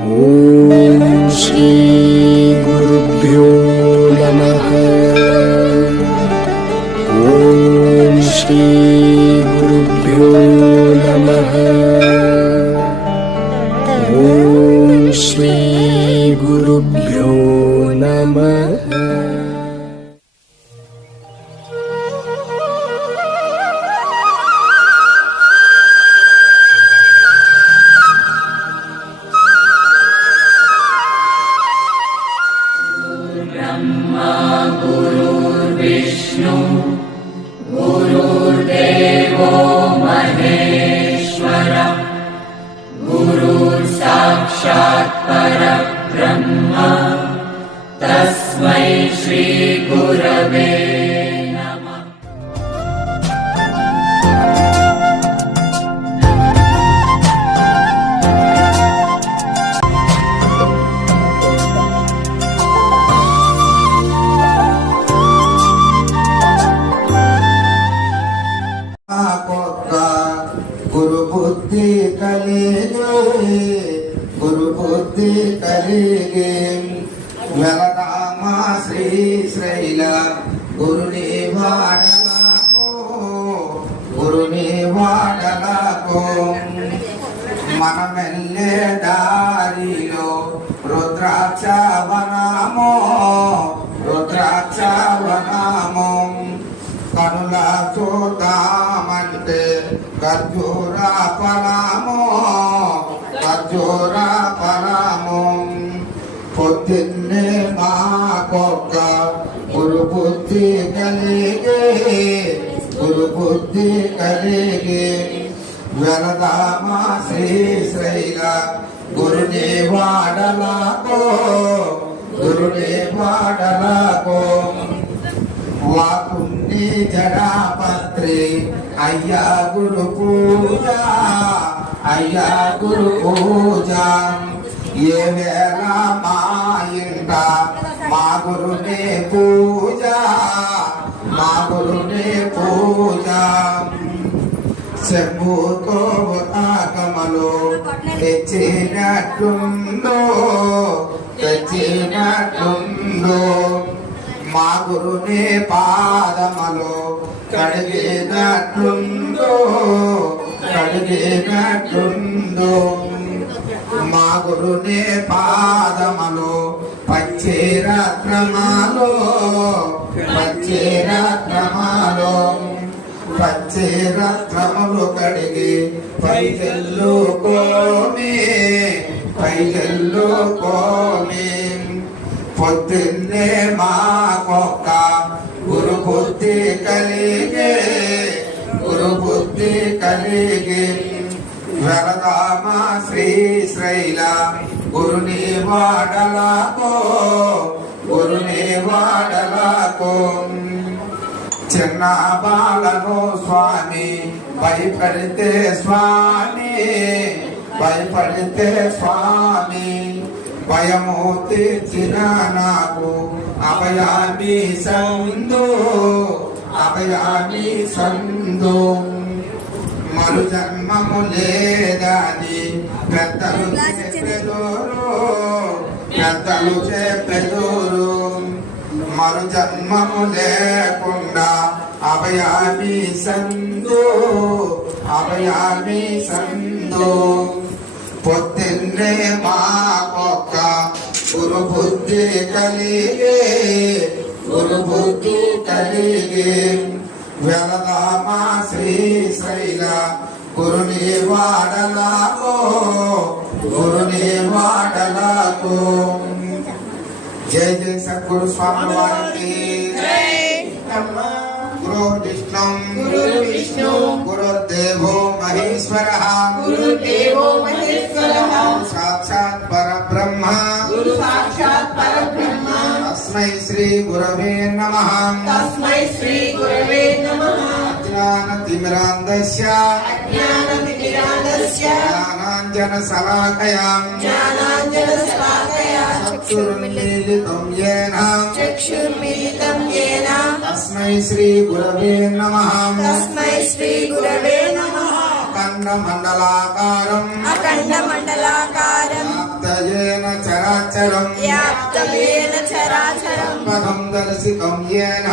ॐ श्रीगुरुभ्यो नमः। ॐ श्रीगुरुभ्यो नमः। ॐ श्रीगुरुभ्यो రుద్రాక్ష వనమో కనుల చూద్దామంటే ఖర్జూర ఫలము ఖర్జూర ఫలము పొద్దున్నే మాకొక్క గురు బుద్ధి కలిగే గురు బుద్ధి కలిగే. వెళదామా శ్రీ శ్రైల గురుని వాడలాకో గురుని వాడలాకో వాకుండి జడాపత్రి. అయ్యా గురు పూజ అయ్యా గురు పూజ. ఏ వేళ మా ఇంట మా గురునే పూజ మా గురునే పూజ. శంభుతో తాకమలు తెచ్చినట్టుందో తెచ్చినట్టుందో మా గురుని పాదములు కడిగినట్టుందో కడిగినట్టుందో మా గురుని పాదములు పచ్చిరత్నమాలు పచ్చిరత్నమాలు పచ్చిరత్నములు కడిగి పైజల్లు కోమి. పైజల్లు పొద్దున్నే మాకొక్క గురు బుద్ధి కలిగే గురు బుద్ధి కలిగి. వెళదామా శ్రీశ్రైల గురుని వాడలాకో గురుని వాడలాకో. చిన్న బాలను స్వామి భయపడితే స్వామి భయపడితే స్వామి భయము తీర్చిన నాకు అభయామి సందు అభయామి సందు. మరు జన్మము లేదని పెద్దలు చెప్పెదోరు పెద్దలు చెప్పెదోరు. మరు జన్మము లేకుండా అభయామి సందు అభయామి సందు. పొద్దున్నే మాకొక్క గురు బుద్ధి కలిగే గురు బుద్ధి కలిగే. వెళదామా శ్రీ శ్రైల గురుని వాడలాకో గురుని వాడలాకో జై జై సద్గురు స్వామి వారికి. गुरुर्विष्णु गुरुर्विष्णु गुरुर्देवो महेश्वरः गुरुर्देवो महेश्वरः साक्षात् परब्रह्म गुरु साक्षात् परब्रह्म तस्मै श्री गुरवे नमः तस्मै श्री गुरवे नमः अज्ञानतिमिरान्धस्य अज्ञानतिमिरान्धस्य ज्ञानाञ्जनशलाकयाम् ज्ञानाञ्जनशलाकया चक्षुर्मिलितं येन चक्षुर्मिलितं येन तस्मै श्रीगुरवे नमः तस्मै श्रीगुरवे नमः अखण्डमण्डलाकारम् अखण्डमण्डलाकारम् येन चराचरं व्याप्तमेन चराचरं पदं दर्शितं येन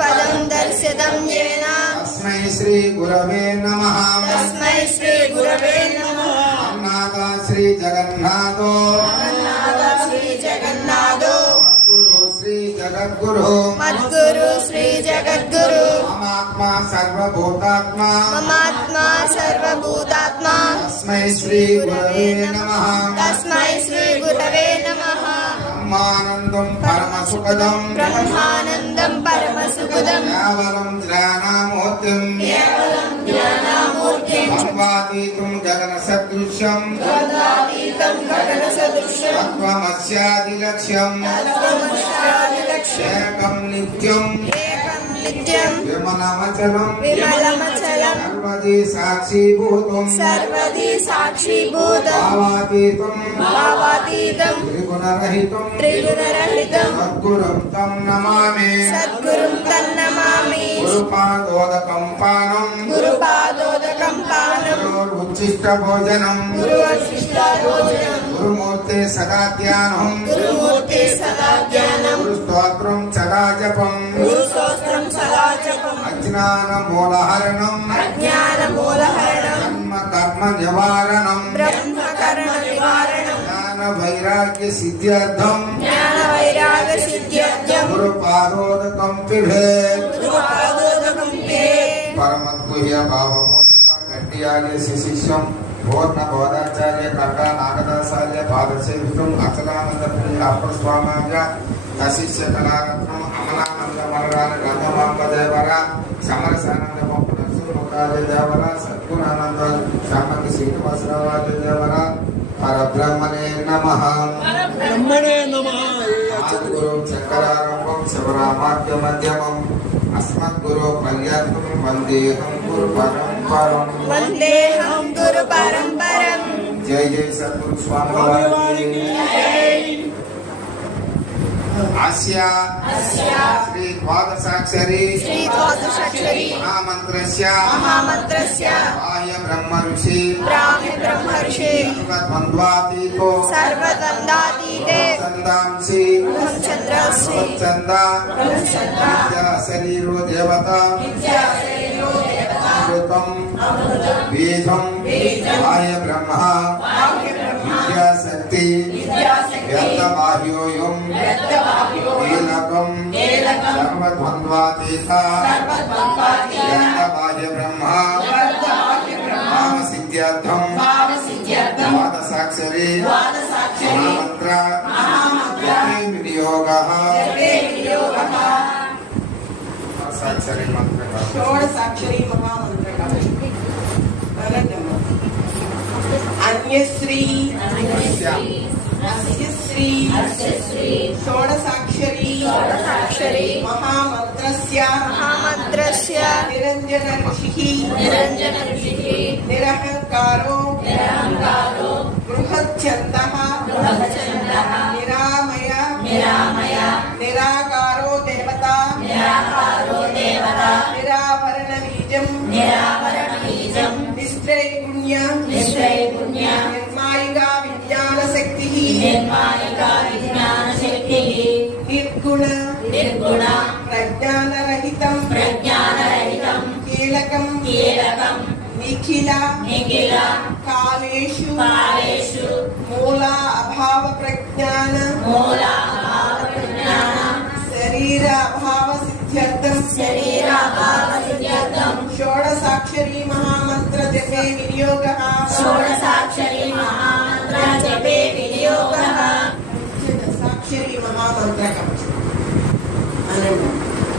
पदं दर्शितं येन तस्मै श्रीगुरवे नमः तस्मै श्रीगुरवे नमः अन्नाथ श्रीजगन्नाथो अन्नाथ జగద్గురు మద్గురు శ్రీ జగద్గురు. మమాత్మా సర్వభూతాత్మా। మమాత్మా సర్వభూతాత్మా. తస్మై శ్రీ గురవే నమః। తస్మై శ్రీ గురవే నమః. బ్రహ్మానందం పరమ సుఖదం బ్రహ్మానందం పరమసుఖదం కేవలం జ్ఞానామూర్తిం। జ్ఞానామూర్తిం. భగవాతీతం గదాతీతం గగన సదృశ్యం తత్వమస్యాదిలక్ష్యం ఏకం నిత్యం విమలమచలం సర్వది సాక్షిభూతం సర్వది సాక్షిభూతం భావాతీతం భావాతీతం త్రిగుణరహితం త్రిగుణరహితం సద్గురం తం నమామి సద్గురుం గురుపాదోదకం పానం గురుపాదోదకం పానం గురుర్ఉచ్ఛిష్ట భోజనం గురువశిష్టారోజనం గురుమూర్తే సదా ధ్యానం గురుమూర్తి సదా జ్ఞానం గురుస్తోత్రం సదా జపం గురుస్తోత్రం సదా జపం అజ్ఞాన మూలహరణం అజ్ఞాన మూలహరణం జన్మ కర్మ నివారణం జ్ఞాన వైరాగ్య సిద్ధ్యర్థం జ్ఞాన వైరాగ సిద్ధ్యర్థం గురుపాదోదకం పిభేత్ గురుపాదోదకం పే పరమద్గుహ్య భావబోధక గట్టియాలయ శిశిష్యం పూర్ణ బోధాచార్య కట్ట నాగదాసార్య పాదసేవితం అచలానంద ప్రియ అప్ప స్వామార్య అశిష్య కళారత్నం అమలానంద మలరాల గంగమాంబ దేవర సమరసానంద పంపు నరసింహకార్య దేవర సద్గుణానంద శామకి శ్రీనివాసరావార్య దేవర పరబ్రహ్మణే నమః. బ్రహ్మణే నమః. ఆదిగురు చక్రారంభం శివరామాఖ్య మధ్యమం అస్మద్గురు పర్యాత్మం వందేహం గురు పరంపరం వందేహం గురు పరంపరం జై జై సద్గురు స్వామి వారికి ఆస్య శ్రీ ద్వాదశాక్షరి శ్రీ ద్వాదశాక్షరి మహామంత్రస్య మహామంత్రస్య బాహ్య బ్రహ్మ ఋషి బ్రాహ్మ బ్రహ్మర్షి సర్వద్వంద్వాతీతో సర్వదండాతీతే చందాంసి చంద్రశ్రీ చంద విద్యా శరీరో దేవత. అమృతం. బీజం. బాహ్య బ్రహ్మ సర్వద్వంద్వాతీత. బ్రహ్మ భావసిద్ధ్యర్థం. ద్వాదశాక్షరి. మహామంత్ర. వినియోగ సాక్షరి మంత్ర షోడసాక్షరి మహామంత్రక అన్యశ్రీ అస్య శ్రీ షోడసాక్షరి షోడసాక్షరి మహామంత్రస్య మహామంత్రస్య నిరంజన ఋషి నిరంజన ఋషిః నిరహంకారో నిరహంకారో బృహచ్చంద బృహచ్చందః నిరామయ నిరామయ నిరాకారో దేవత నిరాకారో దేవత నిరావరణ బీజం నిరావరణ బీజం నిశ్చైగుణ్య నిశ్చైగుణ్య నిర్మాయిగా విజ్ఞాన శక్తి నిర్మాయికా విజ్ఞాన శక్తిః నిర్గుణ నిర్గుణ ప్రజ్ఞానరహితం ప్రజ్ఞానరహితం కీలకం కీలకం నిఖిల నిఖిల కాలేషు కాలేషు మూల అభావ ప్రజ్ఞాన ప్రజ్ఞాన శరీర అభావ సిద్ధ్యర్థం శరీరాభావ సిద్ధ్యర్థం షోడసాక్షరి మహామంత్ర జపే వినియోగ షోడసాక్షరి మహామంత్ర జపే వినియోగః సాక్షరి మహామంత్రకం అనండి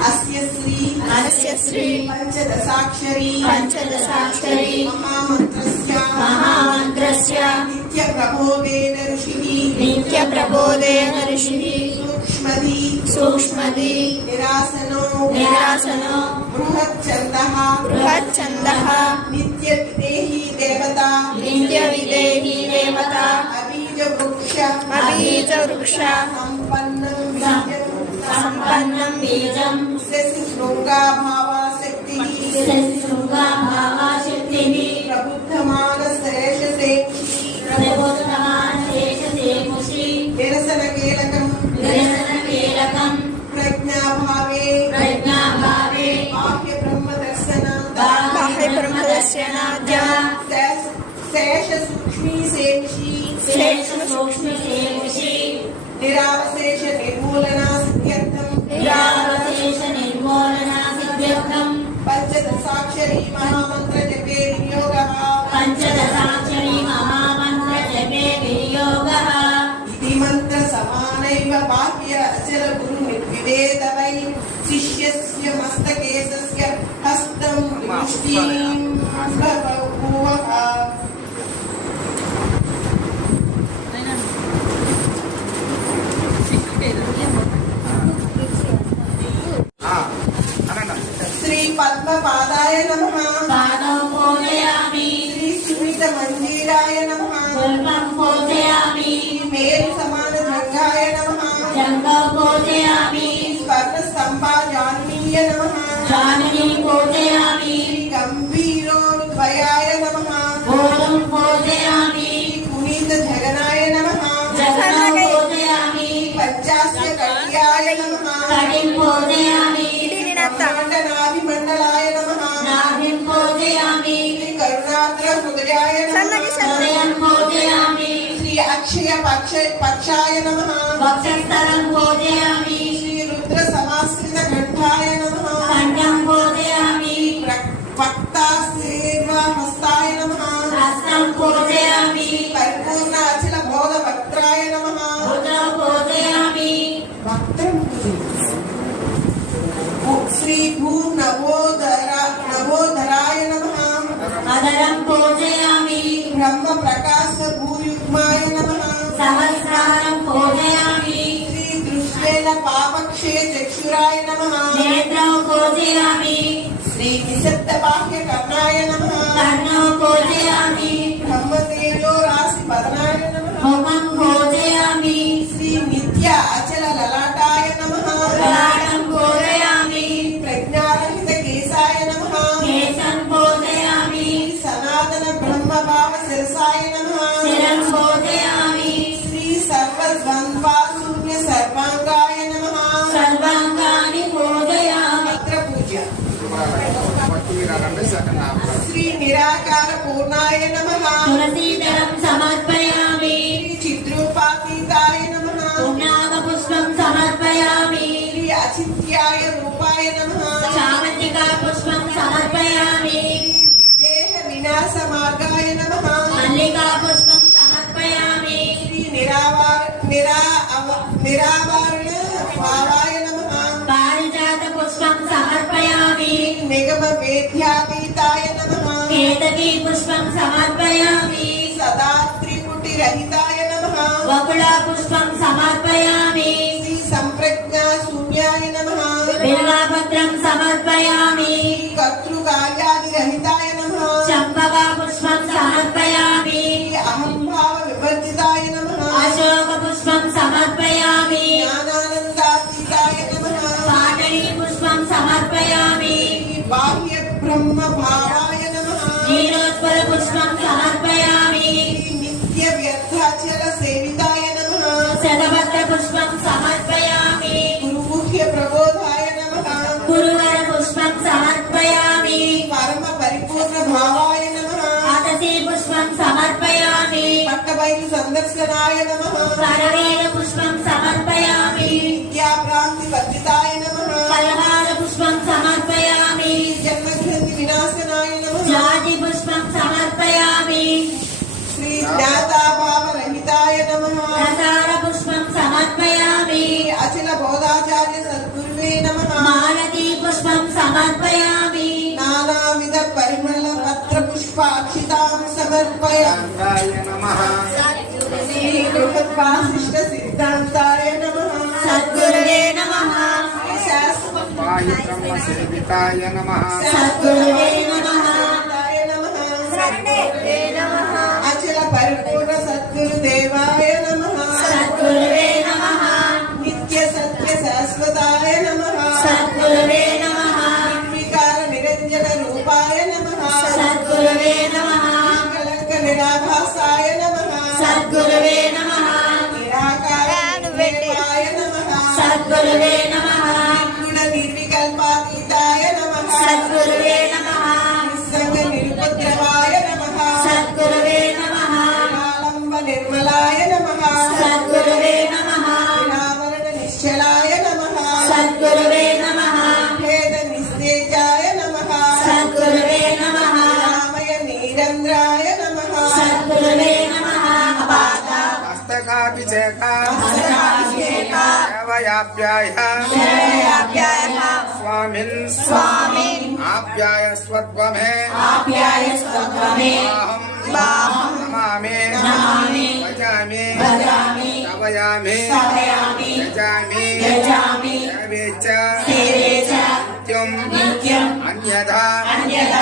అస్య శ్రీ అస్య శ్రీ పంచదశాక్షరి పంచదశాక్షరి మహామంత్రస్య మహామంత్రస్య నిత్య ప్రబోధేన ఋషి నిత్య ప్రబోధేన ఋషిః सूक्ष्मधि सूक्ष्मधि निरासनो। निरासनो। बृहच्छन्दः। बृहच्छन्दः। नित्यविदेहि देवता। नित्यविदेहि देवता। अबीजवृक्ष। अबीजवृक्ष। सम्पन्नं सम्पन्नं बीजं शशिशृङ्गाभावा शक्तिः शशिशृङ्गाभावा शक्तिः प्रबुद्धमानश्रेष्ठशेक्षी प्रबुद्ध శేష సూక్ష్మీ సేవిషి శేష సూక్ష్మశేషి నిరావశేష నిర్మూలన సిద్ధ్యర్థం నిరావశేష నిర్మూలన సిద్ధ్యర్థం పంచదశాక్షరీ మహామంత్ర జపే వినియోగ పంచదశాక్షరి మహామంత్ర జపే వినియోగः ఇది మంత్ర సమానైవ బాహ్య అచల గురు నిర్వివేద వై శిష్యస్య మస్తకేశస్య హస్తం దృష్టిం బభూవః శ్రీ పద్మపాదాయ నమః పాదం పూజయామి శ్రీ సుమిత మందిరాయ నమః పుల్పం పూజయామి మేరు సమాన జంగాయ నమః జంగం పూజయామి స్వర్ణ స్తంభాజానీయ అక్షయ పక్ష పక్షాయ నమః వక్షస్థలం పూజయామి. శ్రీ రుద్ర సమాశ్రిత కంఠాయ నమః కంఠం పూజయామి. వక్తాశీర్వ హస్తాయ నమః. హస్తం పూజయామి. పరిపూర్ణ అచల బోధ వక్త్రాయ నమః. శ్రీ భూ నవోదర నవోదరాయ నమః అదరం పూజయామి బ్రహ్మ ప్రకాశ భూయుగ్మాయ నమః సహస్రారం పూజయామి శ్రీ దృశ్యేన పాపక్షే చక్షురాయ నమః నేత్రం పూజయామి శ్రీ నిశబ్ద బాహ్య కర్ణాయ నమః కర్ణం పూజయామి బ్రహ్మతేజో రాశి పదనాయ నమః ముఖం పూజయామి శ్రీ నిత్య నమః లలాటం పూజయామి ప్రజ్ఞారహిత కేశాయ నమః కేశం పూజయామి సనాతన బ్రహ్మ భావ శిరసాయ నమః శిరం పూజయామి శ్రీ సర్వద్వంద్వా శూన్య సర్వాంగాయ నమః పుష్పం సమర్పయామి. విదేహ వినాశ మార్గాయ నమః. మల్లికా పుష్పం సమర్పయామి. శ్రీ నిరావార నిరా నిరావారణ భావాయ నమః. పారిజాత పుష్పం సమర్పయామి. నిగమ వేద్యాతీతాయ నమః. కేతకీ పుష్పం సమర్పయామి. సదా త్రిపుటి రహితాయ నమః. వకుళా పుష్పం సమర్పయామి. బిల్వాపత్రం సమర్పయామి. కర్తృకార్యాది రహితాయ భావాయ నమః అతసీ పుష్పం సమర్పయామి పట్టబయలు సందర్శనాయ నమః కరవేల పుష్పం సమర్పయామి సమర్పయ. నమః. శ్రీ బృహద్వాసిష్ట సిద్ధాంతాయ నమః. సద్గురువే నమః. బ్రహ్మ సేవితాయ నమః. సద్గురువే నమః నమః. సద్గురువే నమః. గుణ నిర్వికల్పాతీతాయ నమః. సద్గురువే నమః. నిస్సంగ నిరుపద్రవాయ నమః. సద్గురువే నిర్మలాయ నమః. సద్గురవే నమః. వినావరణ నిశ్చలాయ నమః. సద్గురవే నమః. భేద నిస్తేజాయ నమః. సద్గురవే నమః. రామయ నీరంద్రాయ నమః. సద్గురవే నమః. పాద హస్తకాపి చేత శరణయాప్యాయ స్వామిన్ స్వామిన్ ఆప్యాయ స్వత్వమే ఆప్యాయ స్వత్వమే అహం బాహం నమామి నమామి భజామి భజామి యజామి యజామి నిత్యం నిత్యం అన్యథా అన్యథా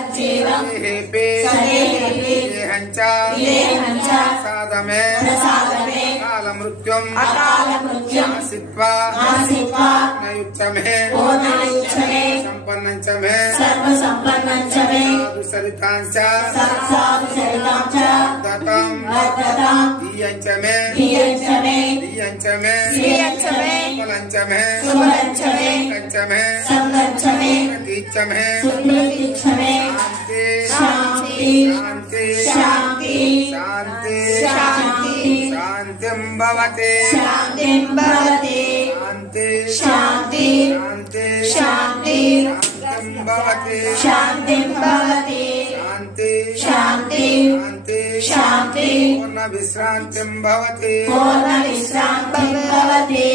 शिवं हेपे सहेपे देहं च देहं च साधमे साधमे कालमृत्युम् अकालमृत्युम् आसित्वा आसित्वा न युक्तमे శాంతి శాంతి శాంతి శాంతి శాంతి శాంతిం భవతి శాంతిం భవతి శాంతి శాంతి శాంతి శాంతి శాంతిం భవతి శాంతిం భవతి శాంతి శాంతి శాంతి శాంతి పూర్ణ విశ్రాంతిం భవతి పూర్ణ విశ్రాంతిం భవతి